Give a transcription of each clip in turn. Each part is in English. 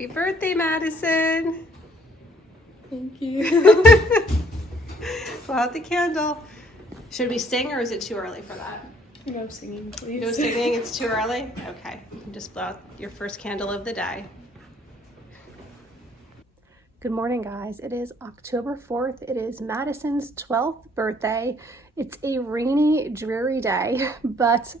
Happy birthday, Madison. Thank you. Blow out the candle. Should we sing or is it too early for that? No singing, please. No singing, it's too early? Okay, you can just blow out your first candle of the day. Good morning, guys. It is October 4th. It is Madison's 12th birthday. It's a rainy, dreary day, but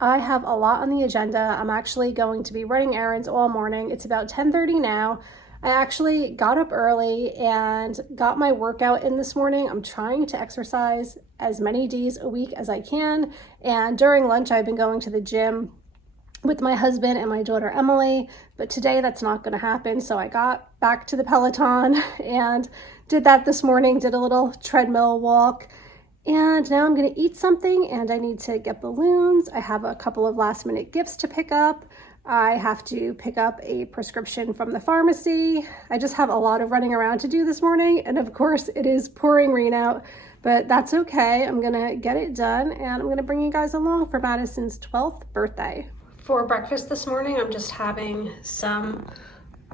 I have a lot on the agenda. I'm actually going to be running errands all morning. It's about 10:30 now. I actually got up early and got my workout in this morning. I'm trying to exercise as many days a week as I can. And during lunch, I've been going to the gym with my husband and my daughter Emily, but today that's not going to happen. So I got back to the Peloton and did that this morning, did a little treadmill walk. And now I'm going to eat something and I need to get balloons. I have a couple of last minute gifts to pick up. I have to pick up a prescription from the pharmacy. I just have a lot of running around to do this morning. And of course it is pouring rain out, but that's okay. I'm going to get it done and I'm going to bring you guys along for Madison's 12th birthday. For breakfast this morning, I'm just having some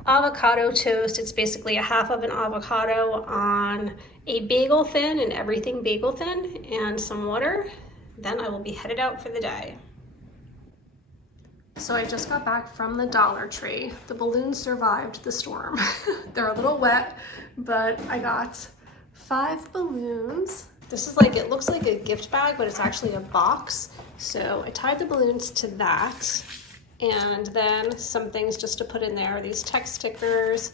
avocado toast. It's basically a half of an avocado on a bagel thin, an everything bagel thin, and some water. Then I will be headed out for the day. So I just got back from the Dollar Tree. The balloons survived the storm. They're a little wet, but I got 5 balloons. This is like, it looks like a gift bag, but it's actually a box. So I tied the balloons to that. And then some things just to put in there, these text stickers,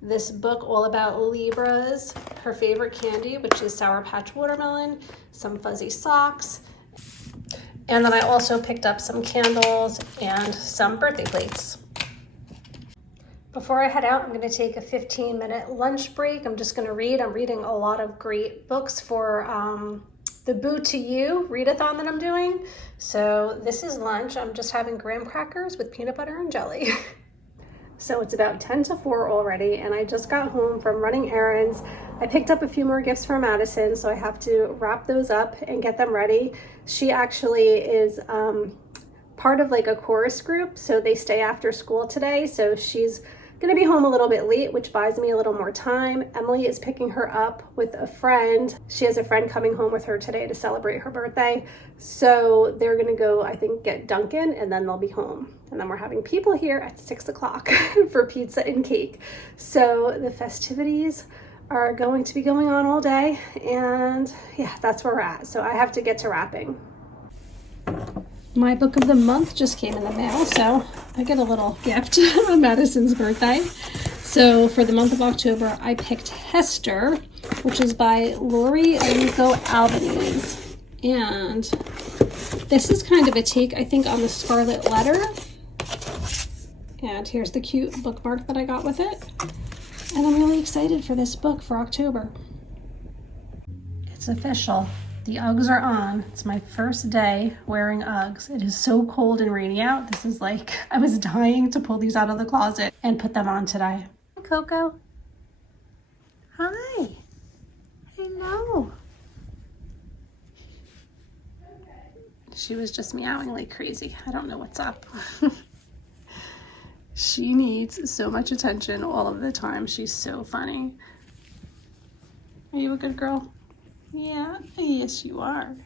this book all about Libras, her favorite candy, which is Sour Patch Watermelon, some fuzzy socks. And then I also picked up some candles and some birthday plates. Before I head out, I'm going to take a 15-minute lunch break. I'm just going to read. I'm reading a lot of great books for the Boo to You readathon that I'm doing. So this is lunch. I'm just having graham crackers with peanut butter and jelly. So it's about 10 to 4 already, and I just got home from running errands. I picked up a few more gifts for Madison, so I have to wrap those up and get them ready. She actually is part of like a chorus group, so they stay after school today. So she's gonna be home a little bit late, which buys me a little more time. Emily is picking her up with a friend. She has a friend coming home with her today to celebrate her birthday. So they're gonna go, I think, get Dunkin' and then they'll be home. And then we're having people here at 6 o'clock for pizza and cake. So the festivities are going to be going on all day. And yeah, that's where we're at. So I have to get to wrapping. My book of the month just came in the mail, so I get a little gift on Madison's birthday. So for the month of October, I picked Hester, which is by Lori Lico Albanese. And this is kind of a take, I think, on the Scarlet Letter. And here's the cute bookmark that I got with it. And I'm really excited for this book for October. It's official. The Uggs are on. It's my first day wearing Uggs. It is so cold and rainy out. This is like, I was dying to pull these out of the closet and put them on today. Hi, Coco. Hi. Hello. She was just meowing like crazy. I don't know what's up. She needs so much attention all of the time. She's so funny. Are you a good girl? Yeah, yes you are.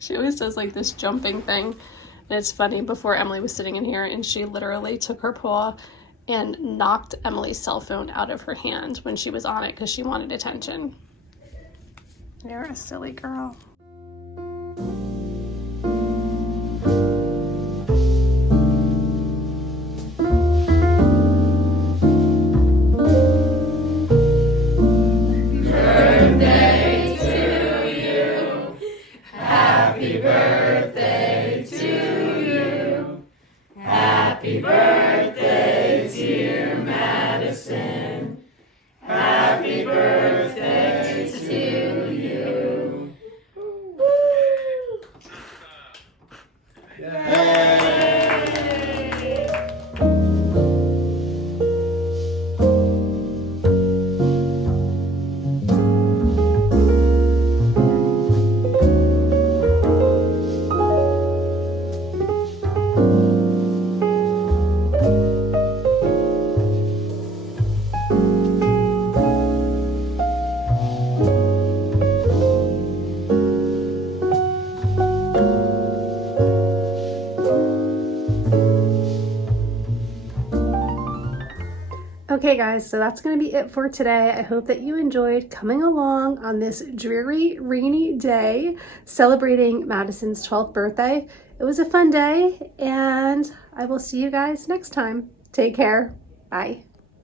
She always does like this jumping thing. And it's funny, before Emily was sitting in here and she literally took her paw and knocked Emily's cell phone out of her hand when she was on it because she wanted attention. You're a silly girl. Happy birthday, dear Madison. Happy birthday to you. Woo! Okay guys, so that's going to be it for today. I hope that you enjoyed coming along on this dreary, rainy day celebrating Madison's 12th birthday. It was a fun day, and I will see you guys next time. Take care. Bye.